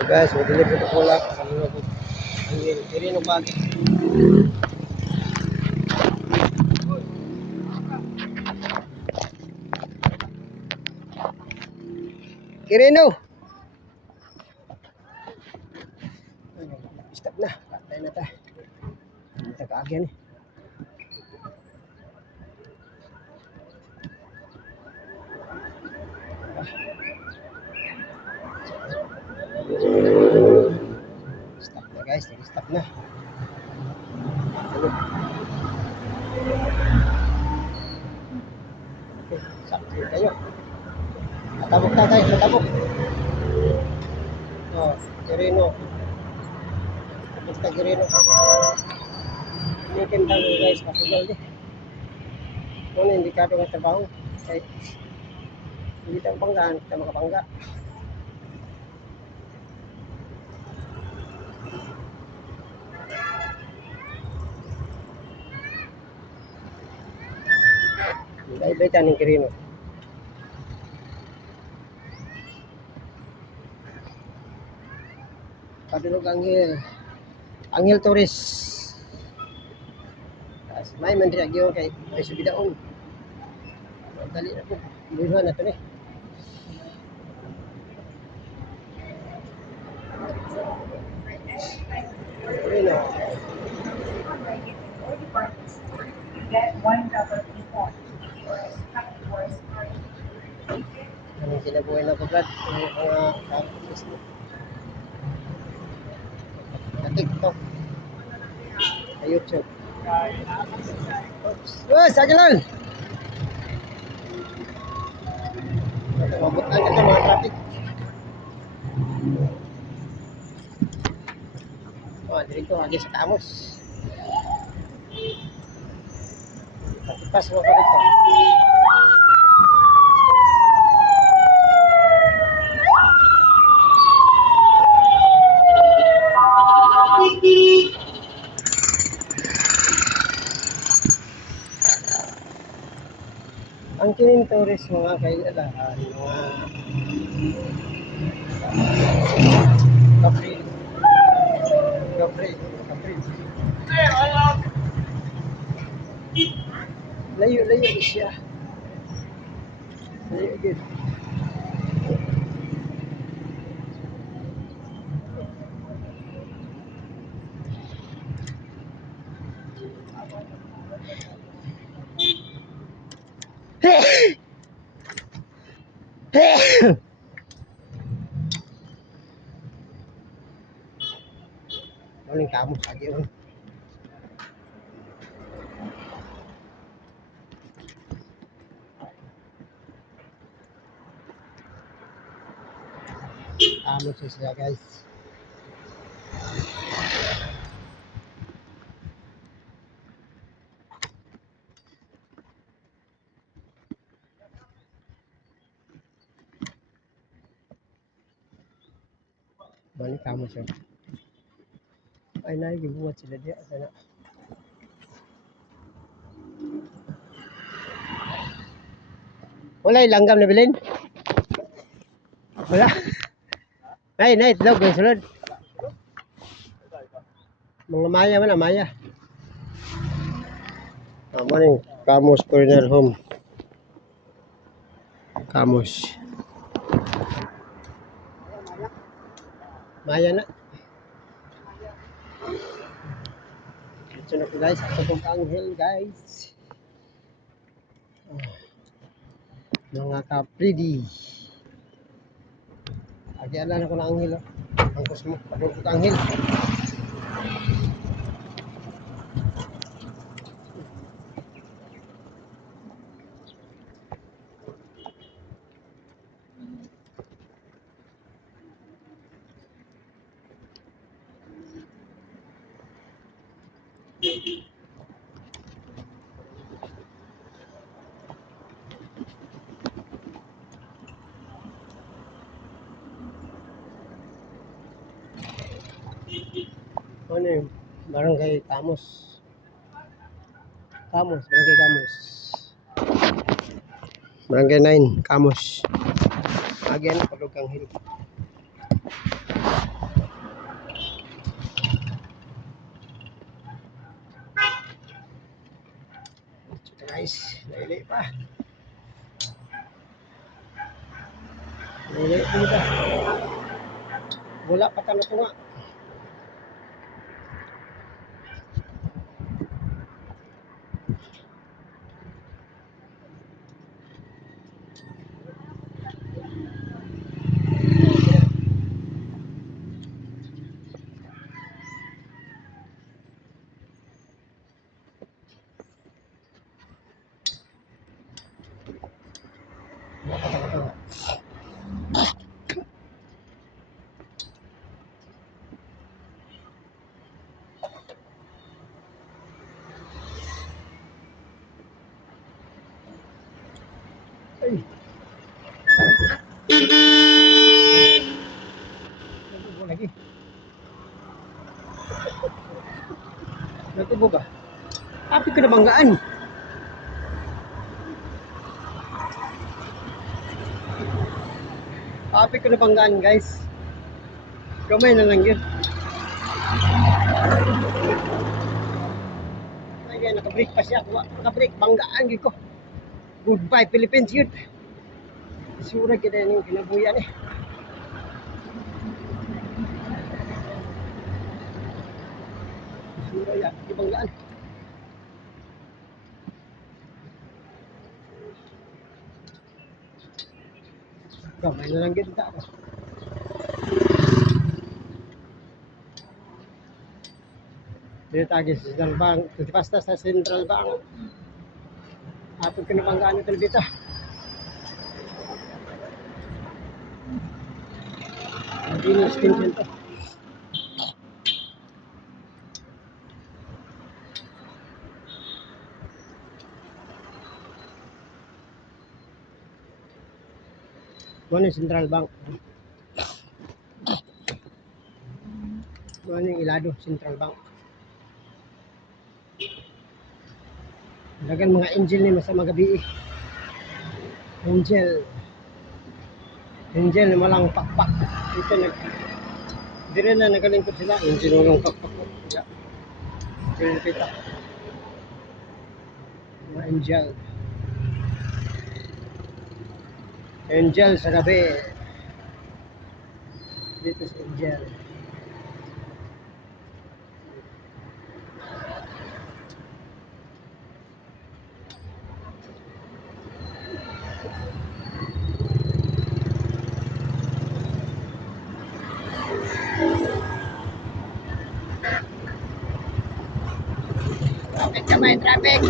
So guys, mag-deliver ko pula. Sabi ko, hindi rin ang bagay. Kirino! Stop na. Patay na tayo. Hindi tayo kaagyan eh. Stop na guys. Stop na. Okay. Sakit kayo. Matabok na tayo. Matabok. Oh, Kirino. Basta Kirino. Initin tayo guys. Kasugal di. Kung indikado ng trabaho. Kahit hindi tayo banggaan. Kita makabangga. Iba-iba ng Kirino. Padulog Anghel Torres. May mandiri agyo kay may subidaon. Dali na po. Buhay na to ni. Kirino. Anong kinabuhay na ko Brad? Mga Facebook. Sa TikTok. Sa YouTube. Oops. Sige lang! Mabutan ka ito mga traffic. Dito lagi sa Kamos. Patipas mo ko dito. Ang Kirin Torres mga kailalaan, mga April. Layo siya. Layo din. Ano yung Kamos lagi yun? Kamos siya guys. Balik Kamos siya. Ay gibuhat sila diya sana. Wala langgam na bilin? Wala. Nay, itlog yung sulod. Mga maya man, maya. Morning, Kamos Corner Home. Kamos. Maya na. Ito na po guys, ito pong Anghel guys. Mga kapridi. Agialan ako ng Anghel. Angkos mo, padulog Anghel. Ano yun? Barangay Kamos. Barangay Kamos. Barangay 9, Kamos. Again, Padulog Anghel. guys. Laili pa. Laili pa. Wala pa tanong ko nga. Ay. Nagtubo lagi. Nagtubo ba? Tapi ko nabanggaan. Tapi ko nabanggaan guys. Gamay na lang yun. Ay, nakabreak pa siya. Nakabreak, banggaan yun ko. Goodbye Philippines yun. Sura kita yung kinabuyan eh. Sura yan, ibanggaan. Gamay na lang kita ako. Dito tayo sa Central Bank. Basta sa Central Bank. Atong kinabanggaan ito dito. Hindi na extension to. Ano yung Central Bank? Ano yung Ilado, Central Bank? Lagan mga angel ni masa magabi eh. Angel na malang pakpak. Ito dire na nagalingkod sila. Angel walang pakpak. Yeah. Angel kita. Mga angel. Angel sa gabi. Dito sa angel. Traffic kamay, traffic.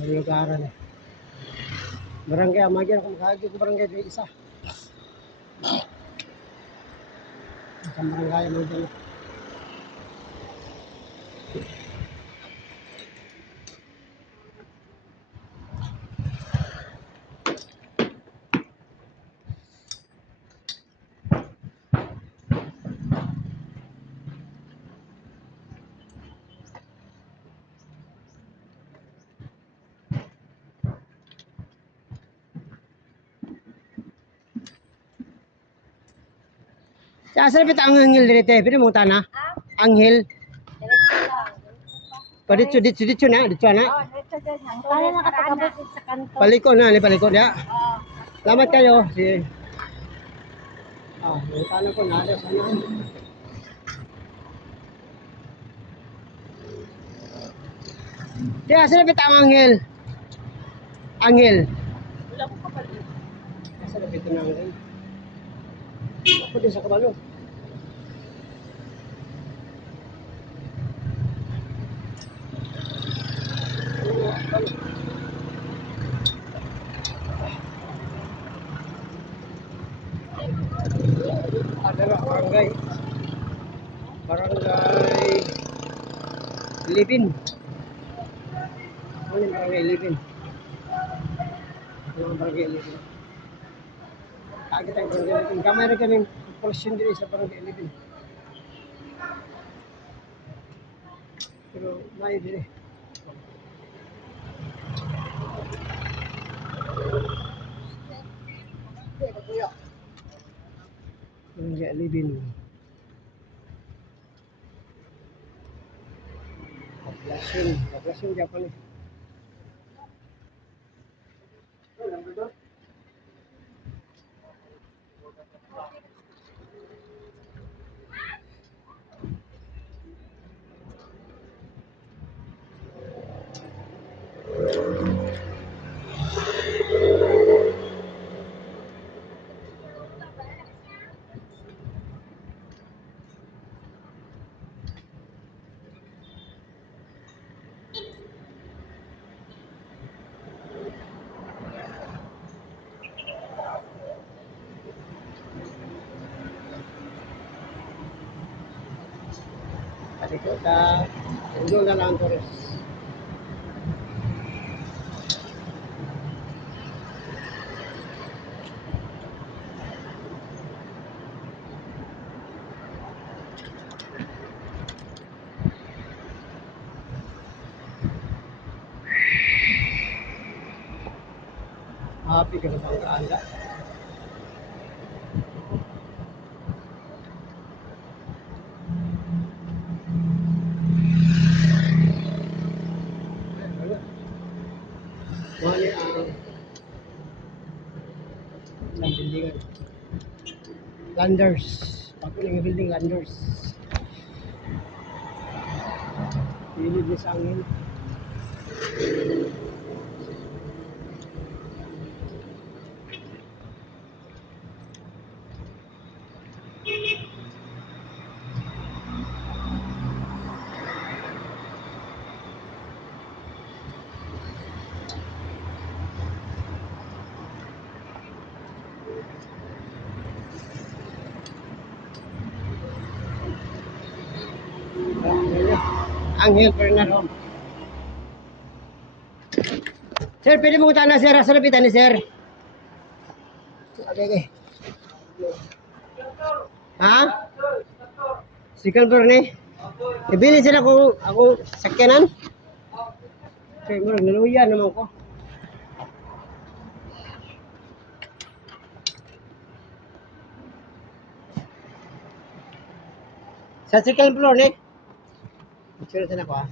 Sa lugaran eh. Barangay Amagyan, kung makahagi ko barangay doon isa. Sa barangay Amagyan. Sa kita ang anghel dito, pwede mong tanah? Anghel. Dito na, dito na. Kaya nakatagabot sa kanto. Paliko na, paliko na. Salamat kayo. Si yung tanong ko na, sana. Kaya sa kita ang anghel. Anghel. Wala ko kapalit. Sa dito na anghel. Ako din sa kabalo. Adalah barangay Libin. Ano yung barangay Libin? Ano yung barangay Libin? Agad ang barangay 11. Gamay rin kami operasyon din sa barangay 11. Pero may din eh. Barangay 11. Operasyon Japan eh. Kasi ko sa Ulo na lang Torres. Happy ka na bang kaanda? Wala ang buildingan. Landers. Bago ng building Landers. Pilid niya sa angin. Angel Bernardo. Sir, pwede mo utana sir, sa lapitan ni sir. Okay. Ha? Second floor ni? Ibili sila ako sakyanan? Okay, mo naluya naman ko. Sa second floor ni? Picture na ko ah.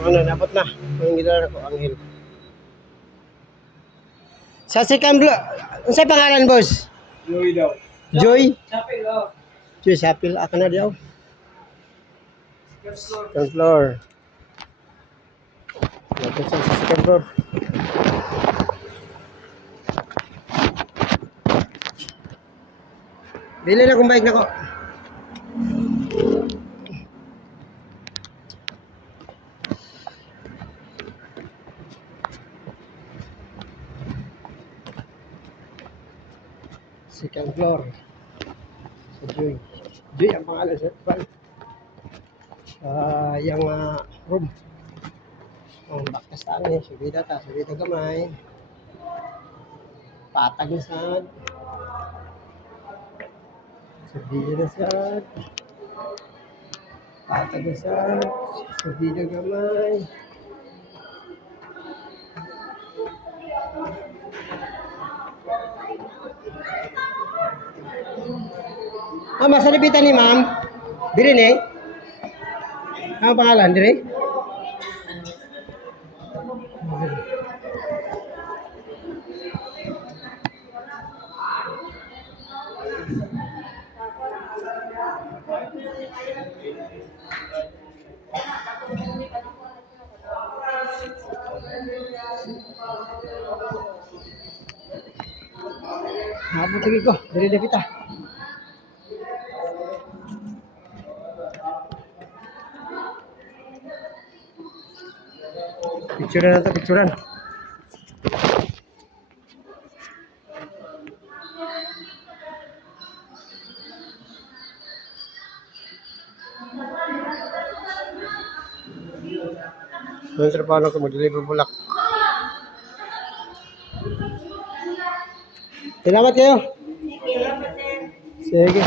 Ano, dapat na. Ang gila ko, Angel. Sa second floor, ano sa pangalan, boss? Joy daw. Joy? Sapil, oh. Joy, sapil. Aka na diyaw. Second floor. Dapat sa second floor. Bili na kung bike na ko. Second floor. Sa Joy. Joy ang pangalan sa bike. Yung room. Ang bakas tani. Subida ta. Subida gamay. Patag na sad. Subida na sad. Patag na sad. Subida gamay. Masalipitan ni ma'am. Diri ni? Ang pangalan diri? Habot lagi ko. Diri dapita. Picturean na to, picturean. Yung trabaho lang ko, mag-deliver bulak. Salamat kayo. Sige.